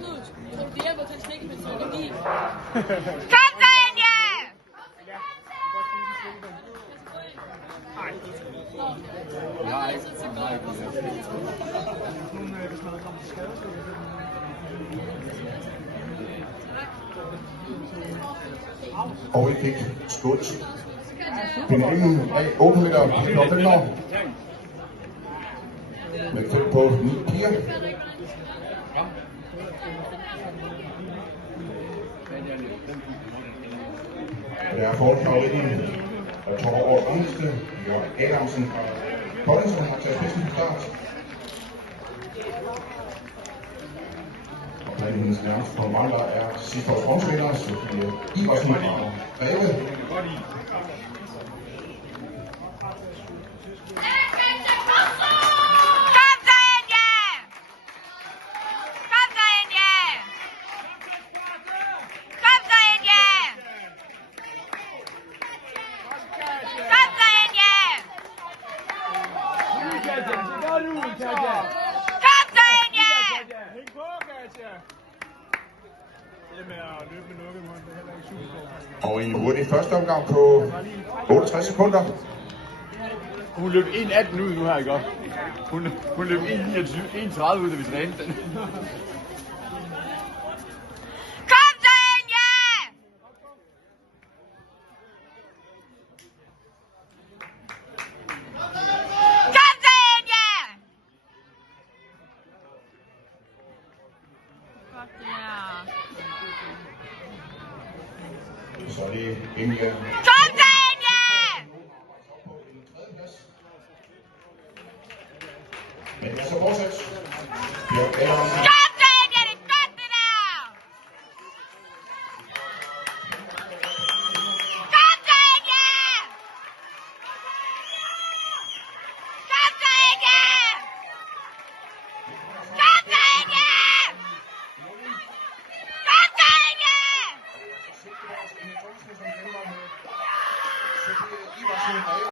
Knut, tror du det hjælper til at slikke med teknologi? Kampagne! Og vi fik skudt finalen af 8 meter på 5 år. Med 5 på 9 piger. Det er forfavoritten og Torre Års Angste, Jørgen Adamsen fra Kolding, som har taget spidsen på start. Og blandt hendes nærmeste konkurrenter er sidste års bronzevinder, Sofie Iversen fra Greve. Og en hurtig første omgang på 68 sekunder. Hun løb 1.18 ud nu her, ikke? Hun løb 1.30 ud, da vi trænede den. Så er det Emilia. Men lad os så fortsætte.